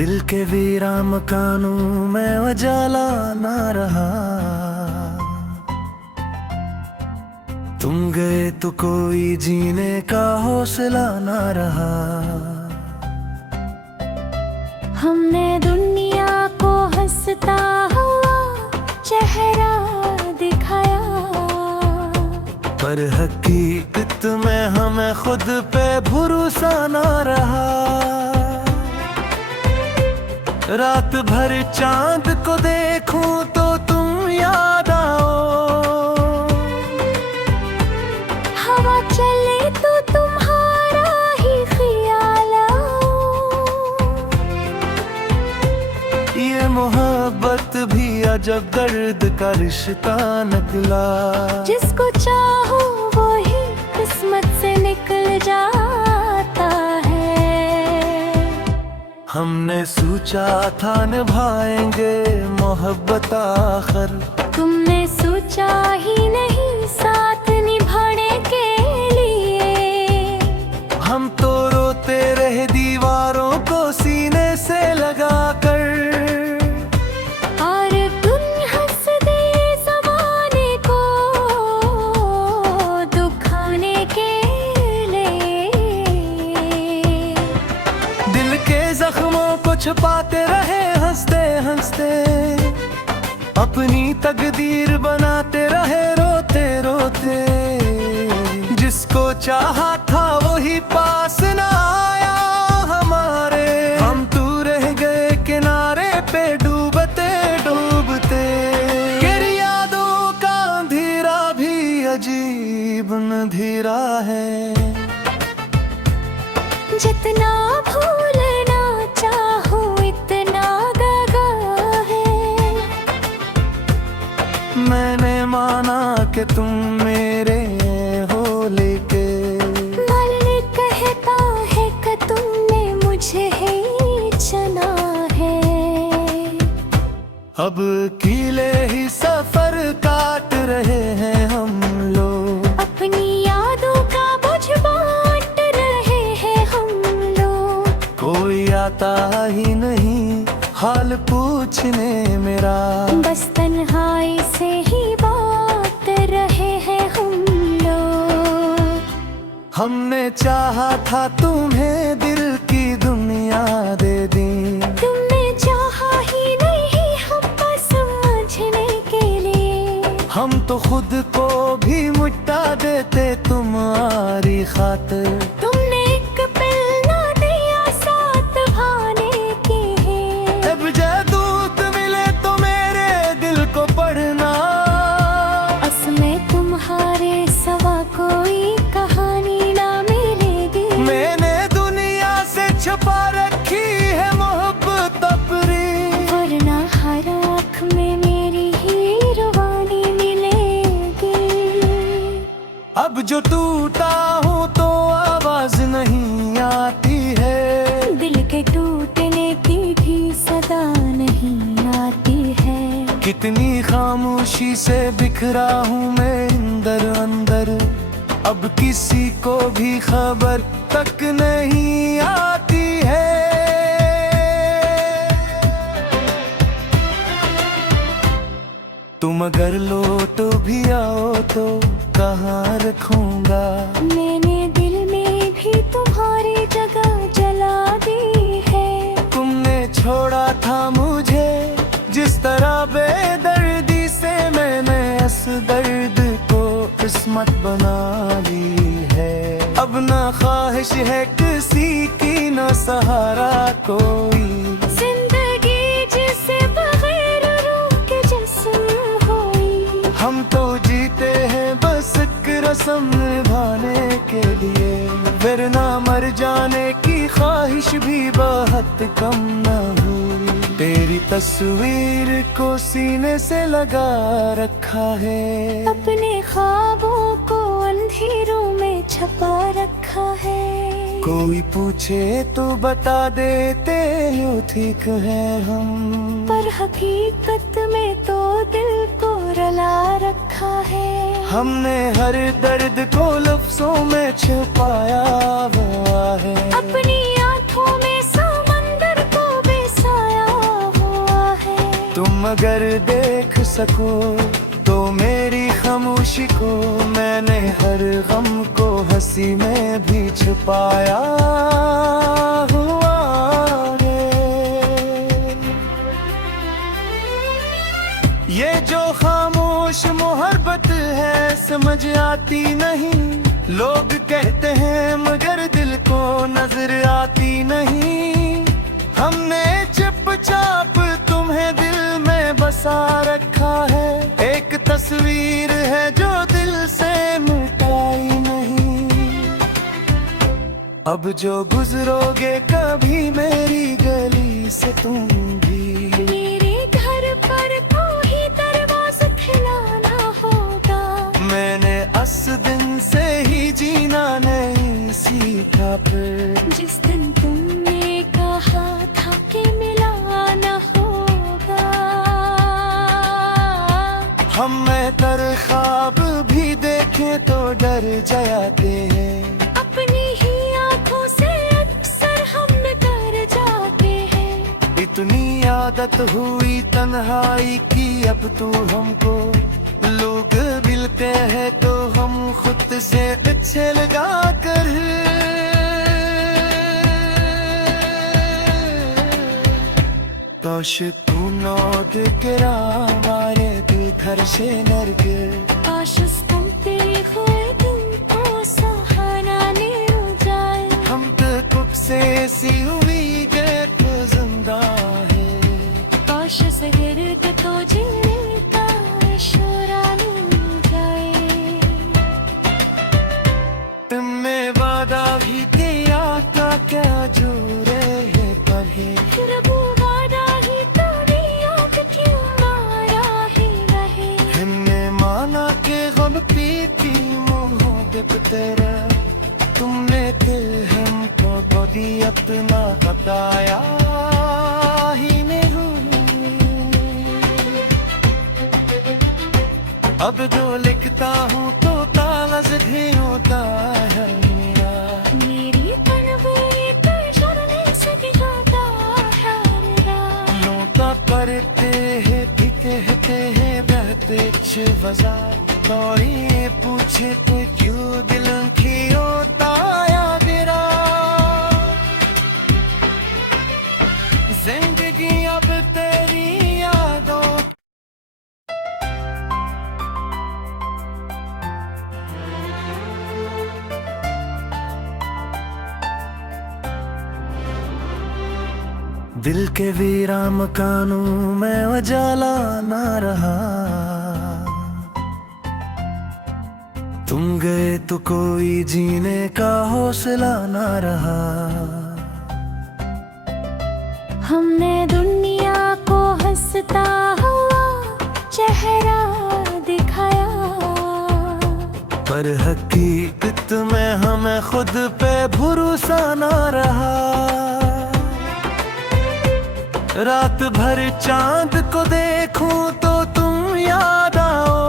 दिल के वीरा मकानों में उजाला ना रहा। तुम गए तो कोई जीने का हौसला ना रहा। हमने दुनिया को हंसता हुआ चेहरा दिखाया, पर हकीकत में हमें खुद पे भरोसा ना रहा। रात भर चांद को देखूं तो तुम याद आओ, हवा चले तो तुम्हारा ही ख्याल आओ। ये मोहब्बत भी अजब दर्द का रिश्ता निकला। जिसको चाहो वो ही किस्मत से निकल जाता है। हमने सोचा था निभाएंगे मोहब्बत आखिर, तुमने सोचा ही नहीं साथ निभाने के लिए। हम तो रोते रहे दीवारों को सीने से लगाकर, और तुम हंस दे ज़माने को दुखाने के लिए। दिल के जख्मों को छुपाते रहे हंसते हंसते, अपनी तकदीर बनाते रहे रोते रोते। जिसको चाहा था वही पास ना आया हमारे, हम तो रह गए किनारे पे डूबते डूबते। तेरी यादों का अंधेरा भी अजीब अंधेरा है। जितना भूलना चाहो इतना दगा है। मैंने माना कि तुम मेरे हो, लेके मन कहता है कि तुमने मुझे ही चुना है। अब अकेले ही सफर काट रहे हैं हम लोग, अपनी यादों का बोझ बांट रहे हैं हम लोग। कोई आता ही नहीं हाल पूछने मेरा, बस तन्हाई से ही बात रहे हैं हम लोग। हमने चाहा था तुम्हें दिल की दुनिया दे दी, तुमने चाहा ही नहीं हम बस समझने के लिए। हम तो खुद को भी मिटा देते तुम्हारी खातिर। तुमने एक पल ना दिया साथ भाने के। अब जदूत मिले तो मेरे दिल को पढ़ना, असमें तुम्हारे सवा कोई कहानी ना मिलेगी। मैंने दुनिया से छुपा रखी है मोहब्बत अपनी, वरना हर आँख में मेरी ही रुबानी मिलेगी। अब जो टूटा हूँ तो आवाज नहीं आती है, दिल के टूटने की भी सदा नहीं आती है। कितनी खामोशी से बिखरा हूँ मैं अंदर अंदर, अब किसी को भी खबर तक नहीं आती है। तुम अगर लौट भी आओ तो कहाँ रखूंगा, मैंने दिल में भी तुम्हारी जगह जला दी है। तुमने छोड़ा था मुझे जिस तरह बेदर्दी से, मैंने इस दर्द को किस्मत बना ली है। अब ना ख्वाहिश है किसी की ना सहारा कोई, जिंदगी जिसे बगैर रूह के जिस्म होई। हम तो जीते हैं बस एक रस्म निभाने के लिए, फिर ना मर जाने की ख्वाहिश भी बहुत कम न हुई। तेरी तस्वीर को सीने से लगा रखा है, अपने ख्वाबों को अंधेरों में छपा रखा है। कोई पूछे तो बता देते हो ठीक है हम, पर हकीकत में तो दिल को रुला रखा है। हमने हर दर्द को लफ्जों में छुपाया हुआ है, अपनी आंखों में समंदर को बेस मगर देख सको तो मेरी खामोशी को, मैंने हर गम को हंसी में भी छुपाया हुआ है। ये जो खामोश मोहब्बत है समझ आती नहीं, लोग कहते हैं मगर दिल को नजर आती नहीं। हमने चुपचाप तुम्हें दिल में बसा रखा है, एक तस्वीर है जो दिल से मिटाई नहीं। अब जो गुजरोगे कभी मेरी गली से तुम भी, मेरे घर पर कोई दरवाजा खिलाना होगा। मैंने उस दिन से ही जीना नहीं सीखा फिर, जिस दिन तुमने कहा था कि मिलाना होगा। हम में तर ख्वाब भी देखें तो डर जाते हैं, अपनी ही आंखों से अक्सर हम डर जाते हैं। इतनी आदत हुई तन्हाई की अब तो हमको, लोग मिलते हैं तो हम खुद से पीछे लगा कर काश तू नौद गिरा हमारे दिल घर से नरगे। काश तुम तेरे हुए दिल को सहारा ले जाए। हम तो कुछ से सी हुई गए तो जिंदा है, काश सगर तो जीने का इशारा मिल जाए। तुमने वादा भी किया था क्या जो रहे पले, फिर वो वादा ही तूने याद क्यों मारा ही रहे। हमने माना के गम पीती मोहब्बत तेरा, तुमने दिल हमको बड़ी अपना बताया ही नहीं। अब जो लिखता हूँ तो तालज भी होता है मेरा, मेरी तनवीर तो शर्म से जाता है मेरा। लौटा करते हैं भी कहते हैं बहते वजा, और ये पूछे तो क्यों दिल की होता या मेरा। जिंदगी अब तेरी यादों दिल के वीरा मकानों में उजाला ना रहा, तुम गए तो कोई जीने का हौसला ना रहा। हमने दुनिया को हंसता हुआ चेहरा दिखाया, पर हकीकत में हमें खुद पे भरोसा ना रहा। रात भर चांद को देखूं तो तुम याद आओ,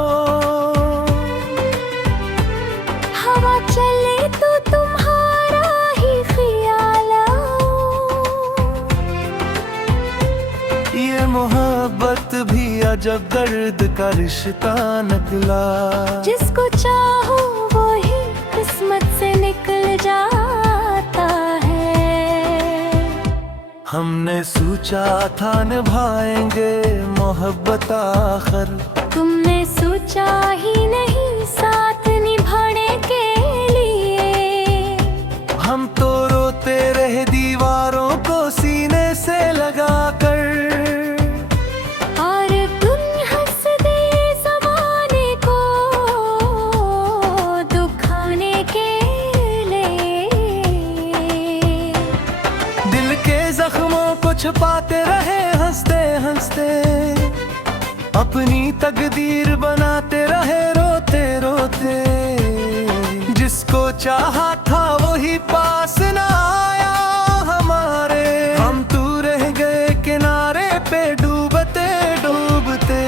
हवा चले तो तुम्हारा ही ख्याल आओ। ये मोहब्बत भी अजब दर्द का रिश्ता निकला, जिसको चाहो वो ही किस्मत से निकल जाता है। हमने सोचा था निभाएंगे मोहब्बत आखिर, तुमने सोचा ही नहीं साथ निभाने के लिए। हम तो रोते रहे दीवारों को सीने से लगा कर, और तुम हंस दे ज़माने को दुखाने के लिए। दिल के जख्मों को छुपाते रहे हंसते हंसते, अपनी तकदीर बनाते रहे रोते रोते। जिसको चाहा था वही पास ना आया हमारे, हम तू रह गए किनारे पे डूबते डूबते।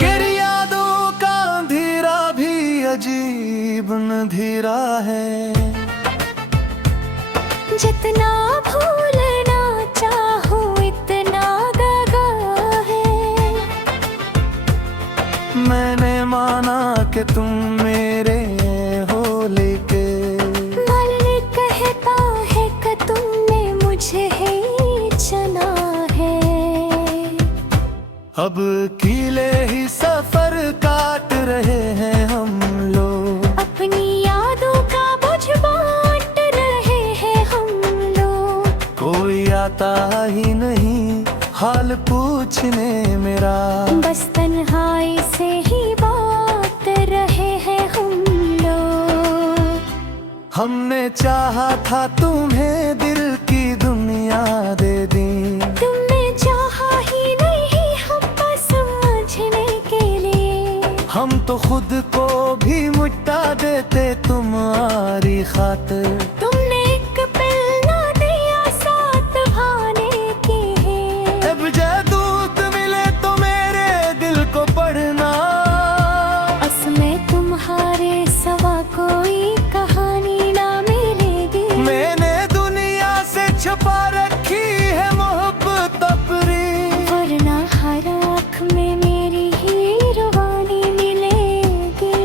तेरी यादों का अंधेरा भी अजीब अंधेरा है, जितना भूलना चाहो इतना दगा है। मैंने माना कि तुम मेरे हो, लेकिन मन कहता है कि तुमने मुझे ही चुना है। अब अकेले ही सफर काट रहे हैं हम लोग, अपनी यादों का बोझ बांट रहे हैं हम लोग। कोई आता ही नहीं हाल पूछने मेरा, बस तन्हाई से ही बात रहे हैं हम लोग। हमने चाहा था तुम्हें दिल की दुनिया दे दी, तुमने चाहा ही नहीं हमको समझने के लिए। हम तो खुद को भी मिटा देते तुम्हारी खातिर। तुमने एक पल ना दिया साथ भाने की है। अब जदूत मिले तो मेरे दिल को पढ़ना, उसमें तुम्हारे सवा कोई कहानी ना मिलेगी। मैंने दुनिया से छुपा रखी है मोहब्बत अपनी, वरना हर आँख में मेरी ही रुबानी मिलेगी।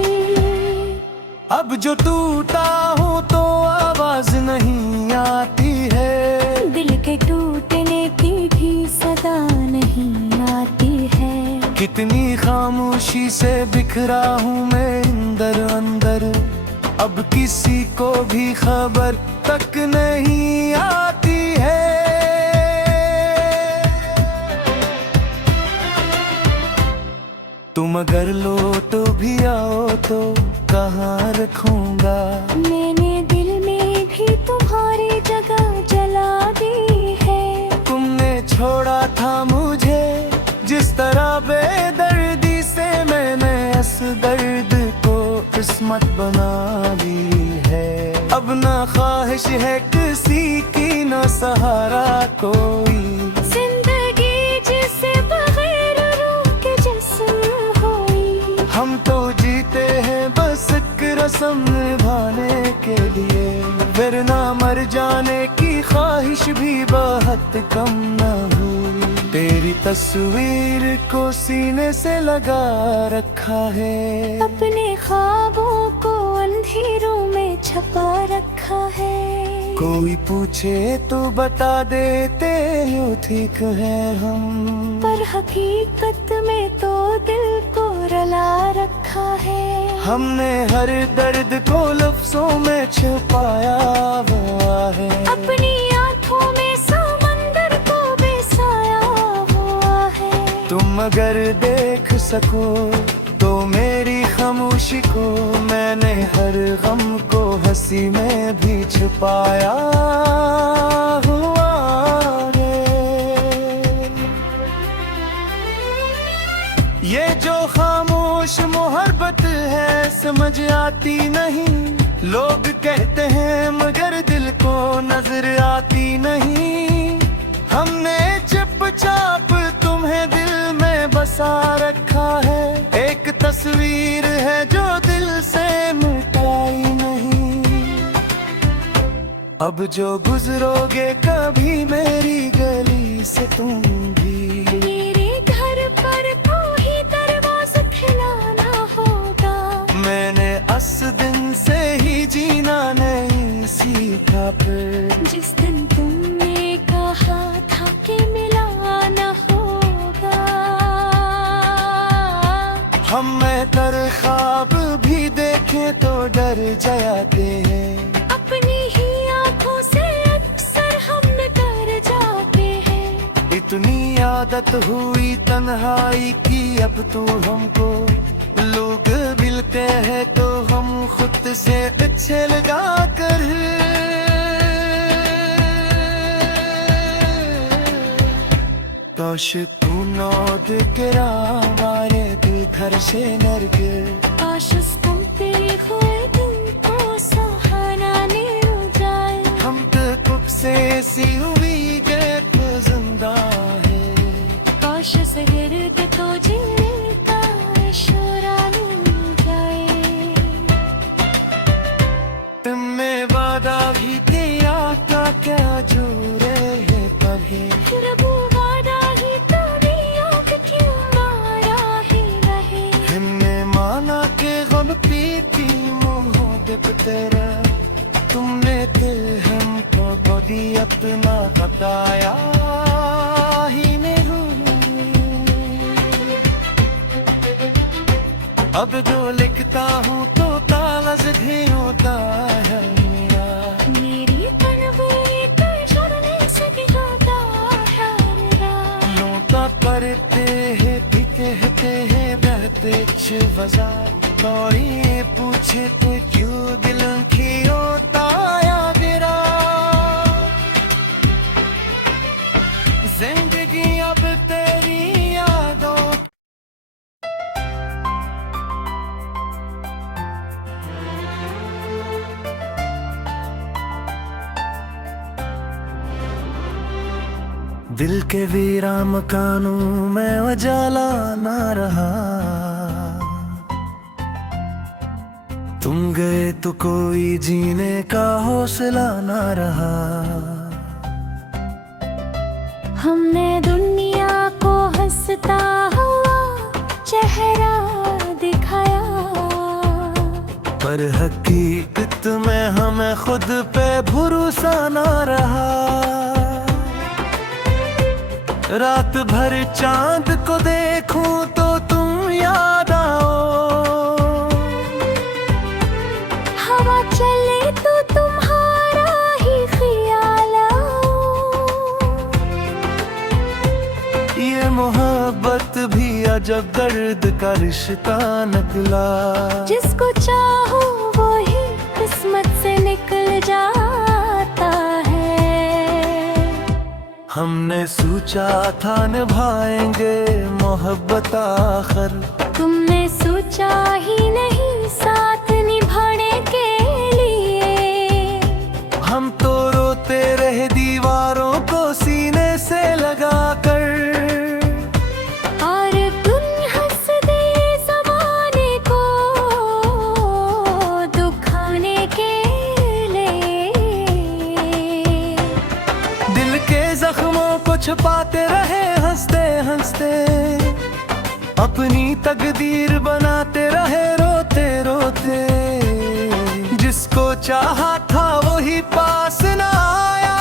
अब जो टूटा हूँ तो आवाज नहीं आती है, दिल के टूटने की भी सदा नहीं आती है। कितनी खामोशी से बिखरा हूँ मैं अंदर अंदर, अब किसी को भी खबर तक नहीं आती है। तुम अगर लौट भी आओ तो कहाँ रखूंगा, मैंने दिल में भी तुम्हारी जगह जला दी है। तुमने छोड़ा था मुझे जिस तरह बेदर्दी से, मैंने इस दर्द को किस्मत बना ली है। अब ना ख्वाहिश है किसी की, ना सहारा कोई, जिंदगी जिसे बगैर रूह के जिस्म हुई। हम तो जीते हैं बस एक रस्म निभाने के लिए, फिर ना मर जाने की ख्वाहिश भी बहुत कम ना हुई। तेरी तस्वीर को सीने से लगा रखा है, अपने ख्वाबों को अंधेरों में छपा रखा है। कोई पूछे तो बता देते हो ठीक है हम, पर हकीकत में तो दिल को रुला रखा है। हमने हर दर्द को लफ्जों में छुपाया हुआ है, अपनी आंखों में समंदर को बेसाया हुआ है। तुम अगर देख सको तो मेरी खामोशी को, मैंने हर गम को हंसी में भी छुपाया हुआ है। ये जो खामोश मोहब्बत है समझ आती नहीं, लोग कहते हैं मगर दिल को नजर आती नहीं। हमने चुपचाप तुम्हें दिल में बसा रखा है, एक तस्वीर है जो दिल से मिटाई नहीं। अब जो गुजरोगे कभी मेरी गली से तुम भी, मेरे घर पर कोई दरवाजा खिलाना होगा। मैंने उस दिन से ही जीना नहीं सीखा, फिर जिस दिन तुमने कहा था कि मिलाना होगा। हम में तर ख्वाब भी देखें तो डर जाते हैं, अपनी ही आंखों से अक्सर हम डर जाते हैं। इतनी आदत हुई तन्हाई की अब तो हमको, लोग मिलते हैं तो हम खुद से पीछे लगा कर। काश तू नौद करा हमारे दिल घर से नरगे, काश तुम तेरे हुए तुमको सहारा मिल जाए। हम तो कब से सी हुई गए तो जिंदा है, काश शहर के तो जिल का इशारा मिल जाए। तुम में वादा भी तेरा का क्या जो रहे पले, रबू वादा ही तो दिया कि क्यों मारा ही रहे। हम पीती मुँह तेरा तुमने तो हमको कभी अपना बताया ही नहीं। अब जो लिखता हूँ तो कागज भी होता है मेरा, मेरी कलम तो छोड़ने से गिरता है रात। नोटा करते हैं भी कहते हैं बहते वजा कोई पूछे तो क्यों दिल की होता या गिरा। जिंदगी अब तेरी यादों दिल के वीरा मकानों में उजाला ना रहा। तुम गए तो कोई जीने का हौसला ना रहा। हमने दुनिया को हंसता हुआ चेहरा दिखाया, पर हकीकत में हमें खुद पे भरोसा ना रहा। रात भर चांद को देखूं तो तुम याद आओ, हवा चले तो तुम्हारा ही ख्याल आओ। ये मोहब्बत भी अजब दर्द का रिश्ता निकला। जिसको चाहो वो ही किस्मत से निकल जाता है। हमने सोचा था निभाएंगे मोहब्बत आखिर, तुमने सोचा ही नहीं साथ निभाने के लिए। हम तो रोते रहे दीवारों को सीने से लगा कर, और तुम हंस दे ज़माने को दुखाने के लिए। दिल के जख्मों को छुपाते रहे हंसते हंसते, अपनी तकदीर बनाते रहे रोते रोते। जिसको चाहा था वही पास ना आया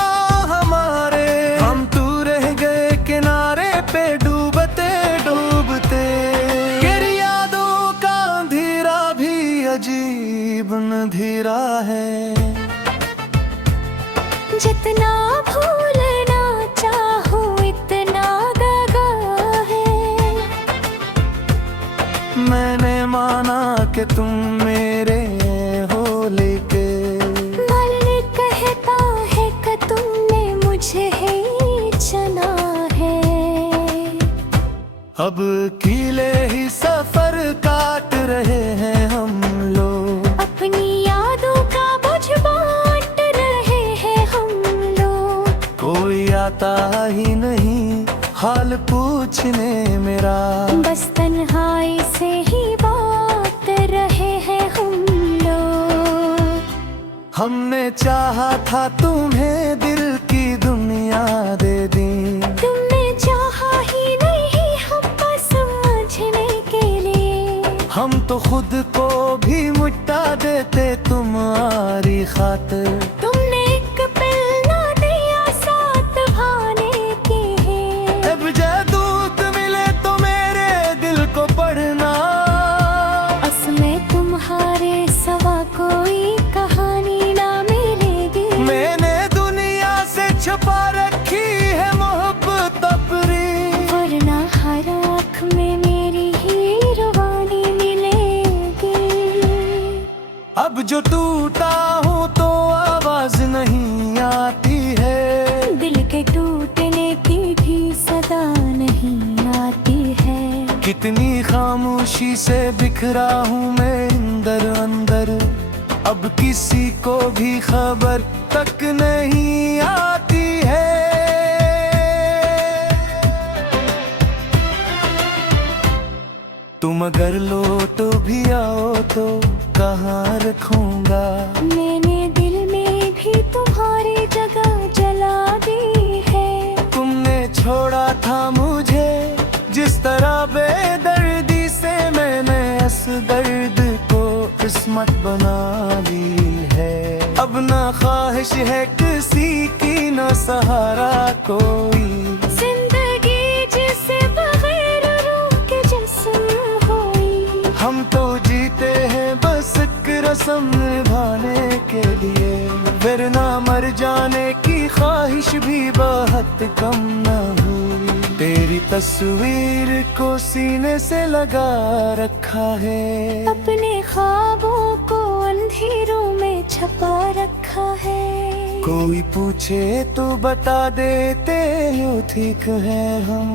हमारे, हम तो रह गए किनारे पे डूबते डूबते। तेरी यादों का अंधेरा भी अजीब अंधेरा है, जितना भूलना चाहो इतना दगा है। मैंने माना कि तुम मेरे हो लेके, दिल कहता है कि तुमने मुझे ही चुना है। अब अकेले ही सफर काट रहे हैं हम लोग, अपनी यादों का बोझ बांट रहे हैं हम लोग। कोई आता ही नहीं हाल पूछने मेरा, बस तन्हाई से ही बात रहे हैं हम लोग। हमने चाहा था तुम्हें दिल की दुनिया दे दी, तुमने चाहा ही नहीं हमको समझने के लिए। हम तो खुद को भी मिटा देते तुम्हारी खातिर। तुमने एक पल ना दिया साथ भाने के है। अब जदूत मिले तो मेरे दिल को पढ़ना, असमें तुम्हारे सवा कोई कहानी ना मिलेगी। मैंने दुनिया से छुपा रखी है मोहब्बत अपनी, वरना हर आँख में मेरी ही रुबानी मिलेगी। अब जो टूटा हूँ तो आवाज नहीं आती है, दिल के टूटने की भी सदा नहीं आती है। कितनी खामोशी से बिखरा हूँ मैं अंदर अंदर, अब किसी को भी खबर तक नहीं आती है। तुम अगर लौट भी आओ तो कहाँ रखूंगा, मैंने दिल में भी तुम्हारी जगह जला दी है। तुमने छोड़ा था मुझे जिस तरह बेदर्दी से, मैंने इस दर्द को किस्मत बना ली है। अब ना ख्वाहिश है किसी की, ना सहारा कोई, जिंदगी जिसे बगैर रूह के जिस्म हुई। हम तो जीते हैं बस एक रस्म निभाने के लिए, फिर ना मर जाने की ख्वाहिश भी बहुत कम न हुई। तेरी तस्वीर को सीने से लगा रखा है, अपने ख्वाबों को अंधेरों में छपा रखा है। कोई पूछे तो बता देते हो ठीक है हम,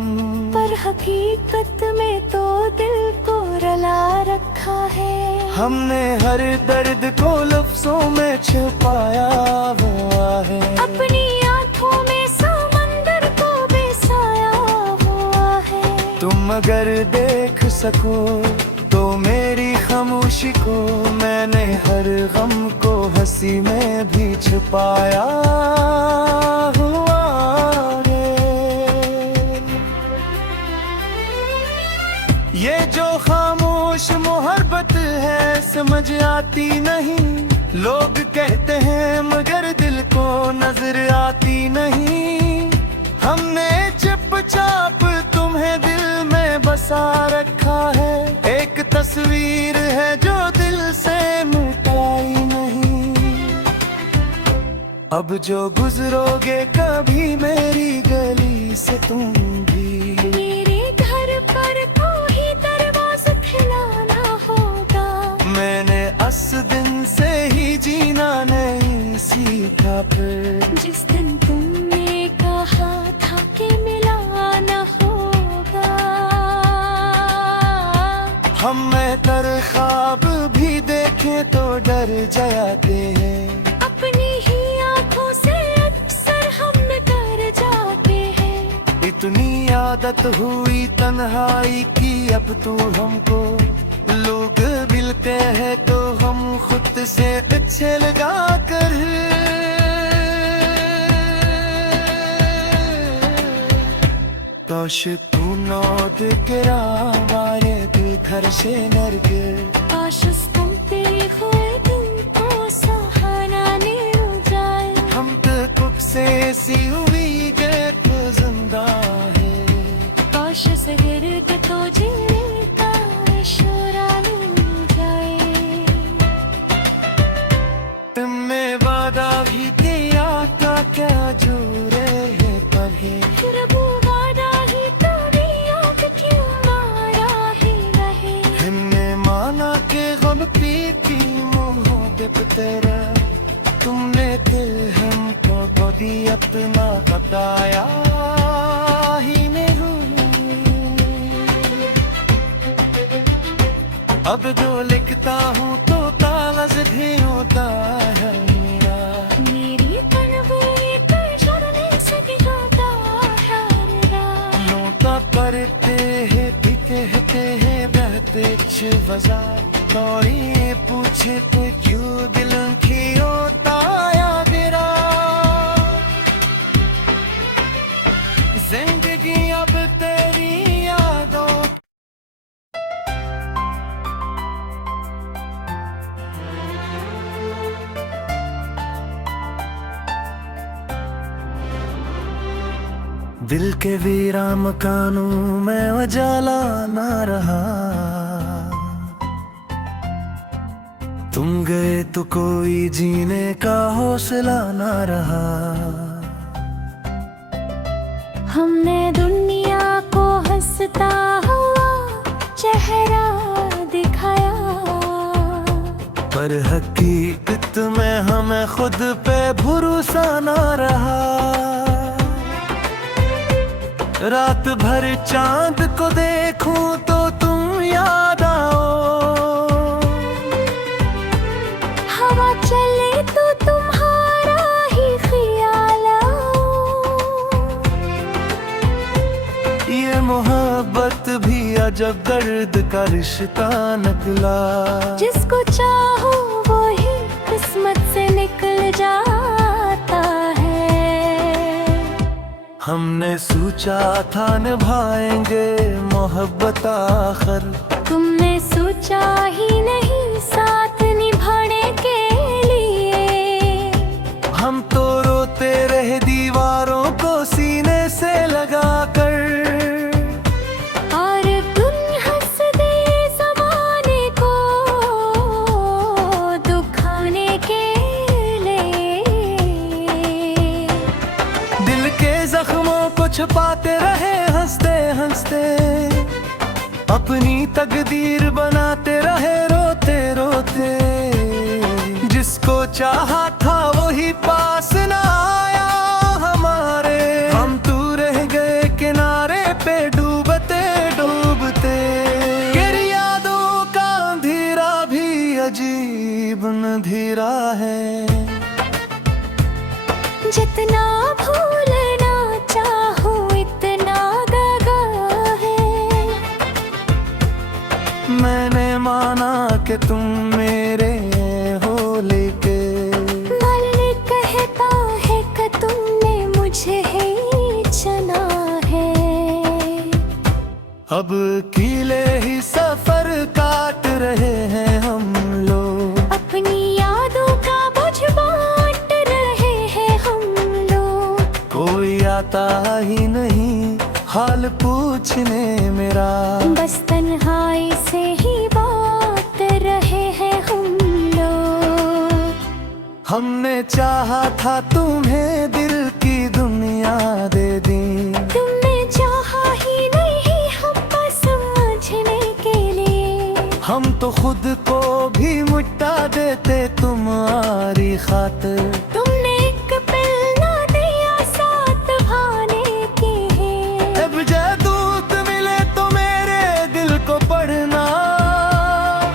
पर हकीकत में तो दिल को रुला रखा है। हमने हर दर्द को लफ्जों में छुपाया हुआ है, अपनी आंखों में समंदर को बसाया हुआ है। तुम अगर देख सको तो मेरी खामोशी को, मैंने हर गम को हंसी में भी छुपाया हुआ है। ये जो खामोश मोहब्बत है समझ आती नहीं, लोग कहते हैं मगर दिल को नजर आती नहीं। हमने चुपचाप तुम्हें दिल में बसा रखा है, एक तस्वीर है जो दिल से मिटाई नहीं। अब जो गुजरोगे कभी मेरी गली से तुम भी, मेरे घर पर कोई दरवाजा खिलाना होगा। मैंने उस दिन से ही जीना नहीं सीखा, फिर जिस दिन तुमने कहा था कि मिलाना होगा। हम में तर ख्वाब भी देखें तो डर जाते हैं, अपनी ही आंखों से अक्सर हम डर जाते हैं। इतनी आदत हुई तन्हाई की अब तो हमको, लोग मिलते हैं तो हम खुद से पीछे लगा कर। काश तू नौद केरा मारे दिल घर से नरगे, आशीष तुम पे हुए तुमको सहारा मिल जाए। हम तो कुछ से सी हुई गए तो जिंदा है, काश सगिर्द तो जीने का इशारा मिल जाए। तुमने वादा भी किया था क्या जो रहे पल है, फिर वो वादा ही कभी याद क्यों आया ही रहे। हमने माना के गम पीती मोहब्बत तेरा, तुमने दिल हमको बदी अपना बताया ही नहीं। अब जो लिखता हूँ तो कागज भी होता है मेरा, मेरी कलबे कर छोड़ने से गिरता है रात। नोटा करते हैं भी कहते हैं बहते वजह, और ये पूछे तो क्यों दिल की होता या गिरा। जिंदगी अब तेरी यादों दिल के वीरा मकानों में उजाला ना रहा, तुम गए तो कोई जीने का हौसला ना रहा। हमने दुनिया को हंसता हुआ चेहरा दिखाया, पर हकीकत में हमें खुद पे भरोसा ना रहा। रात भर चांद को देखूं तो तुम याद आओ, हवा चले तो तुम्हारा ही ख्याल आओ। ये मोहब्बत भी अजब दर्द का रिश्ता निकला, जिसको चाहो वो ही किस्मत से निकल जाता है। हमने सोचा था निभाएंगे मोहब्बत आखिर, तुमने सोचा ही नहीं साथ निभाएंगे छुपाते रहे हंसते हंसते, अपनी तकदीर बनाते रहे रोते रोते। जिसको चाहा था वही पास न आया हमारे, हम तू रह गए किनारे पे डूबते डूबते। तेरी यादों का अंधेरा भी अजीब अंधेरा है, जितना भूलना चाहो इतना दगा है। मैंने माना कि तुम मेरे हो, लेकिन दिल कहता है कि तुमने मुझे ही चुना है। अब अकेले ही सफर काट रहे हैं हम लोग, अपनी यादों का बोझ बांट रहे हैं हम लोग। कोई आता ही नहीं हाल पूछने मेरा, बस तन्हाई से ही बात रहे हैं हम लोग। हमने चाहा था तुम्हें दिल की दुनिया दे दी, तुमने चाहा ही नहीं हमको समझने के लिए। हम तो खुद को भी मिटा देते तुम्हारी खातिर। तुमने एक पल ना दिया साथ भाने की है। अब जादूत मिले तो मेरे दिल को पढ़ना,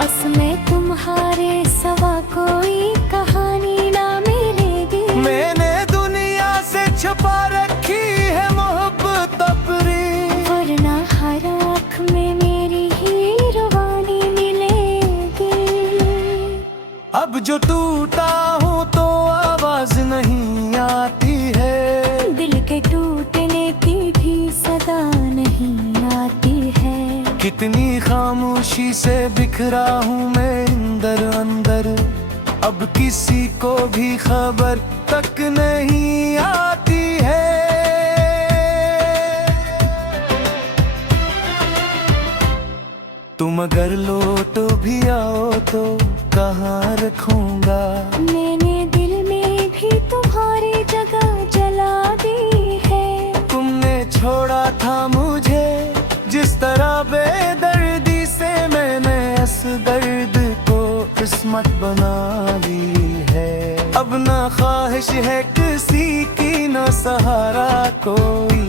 उसमें तुम्हारे सवा कोई कहानी ना मिलेगी। मैंने दुनिया से छुपा रखी है मोहब्बत अपनी, वरना हर आँख में मेरी ही रवानी मिलेगी। अब जो टूटा हूँ तो आवाज नहीं आती है, दिल के टूटने की भी सदा नहीं आती है। कितनी खामोशी से बिखरा हूँ मैं अंदर अंदर, अब किसी को भी खबर तक नहीं आती है। तुम अगर लौट भी आओ तो कहाँ रखूंगा, मैंने दिल में भी तुम्हारी जगह जला दी है। तुमने छोड़ा था मुझे जिस तरह बेदर्दी से, मैंने इस दर्द को किस्मत बना ली है। अब ना ख्वाहिश है किसी की न सहारा कोई,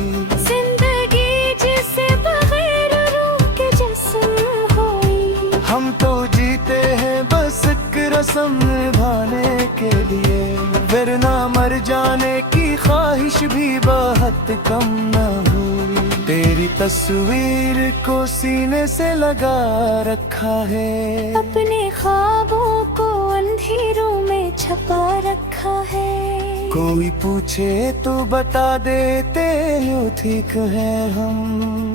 जिंदगी जिसे बगैर रूह के जिस्म हुई। हम तो जीते हैं बस एक रस्म निभाने के लिए, फिर ना मर जाने की ख्वाहिश भी बहुत कम न हुई। तेरी तस्वीर को सीने से लगा रखा है, अपने ख्वाबों को अंधेरों में छुपा रखा है। कोई पूछे तो बता देते हो ठीक है हम,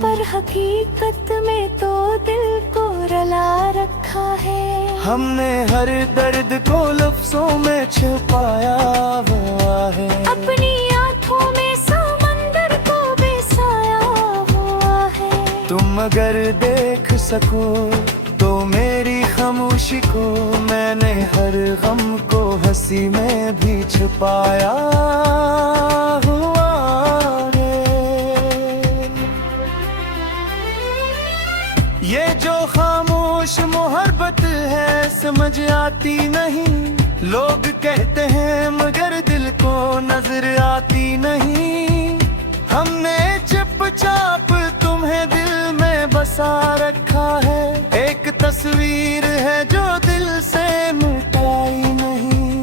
पर हकीकत में तो दिल को रुला रखा है। हमने हर दर्द को लफ्जों में छुपाया हुआ है, अपनी आंखों में समंदर को बसाया हुआ है। तुम अगर देख सको तो मेरी खामोशी को, मैंने हर गम को हंसी में भी छुपाया हुआ है। ये जो खामोश मोहब्बत है समझ आती नहीं, लोग कहते हैं मगर दिल को नजर आती नहीं। हमने चुपचाप तुम्हें दिल में बसा रखा है, एक तस्वीर है जो दिल से मिटाई नहीं।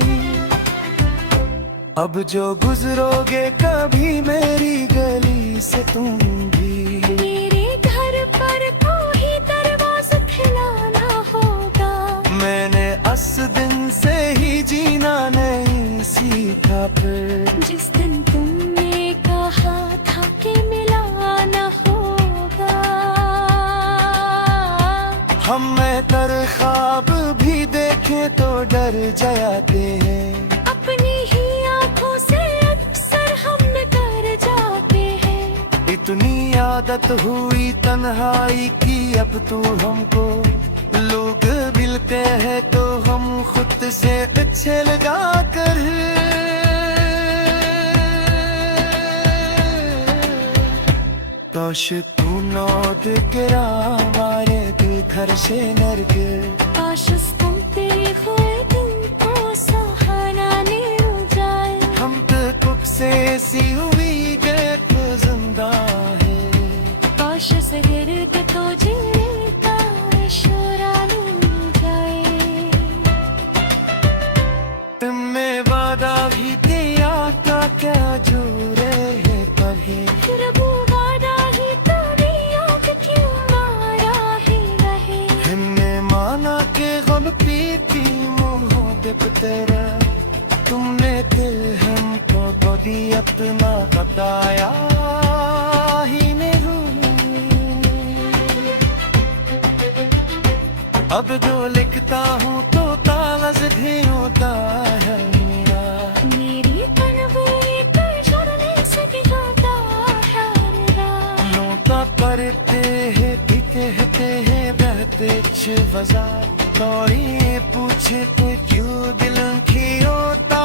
अब जो गुजरोगे कभी मेरी गली से तुम भी, मेरे घर पर कोई दरवाजा खिलाना होगा। मैंने उस दिन से ही जीना नहीं सीखा, फिर जिस दिन तुमने कहा था कि मिलाना होगा। हम तर ख्वाब भी देखें तो डर जाते हैं, अपनी ही आंखों से अक्सर हम कर जाते हैं। इतनी आदत हुई तन्हाई की अब तो हमको, लोग मिलते हैं तो हम खुद से अच्छे लगा कर काश तू नौद गिरा हमारे दिल घर से नरगे काश तुम तेरे हुए दिन को सुहाना ने जाए हम तो कब से सी हुई गए तो जिंदा है काश सगर के तो जिंदगी का शोरा मिल जाए तुम्हें वादा भी तेरा का क्या जो रहे कभी रबू वादा ही तभी याद क्यों मारा ही रहे हमने माना के गम पीती मोहब्बत तेरा तुमने दिल हमको तो दी अपना बताया ही नहीं अब जो लिखता हूँ तो कागज भी होता है मेरा मेरी तनवीर पर छोड़ने से जाता है राह नोता करते हैं भी कहते हैं बहते वजा तो ये पूछे तो क्यों दिल की होता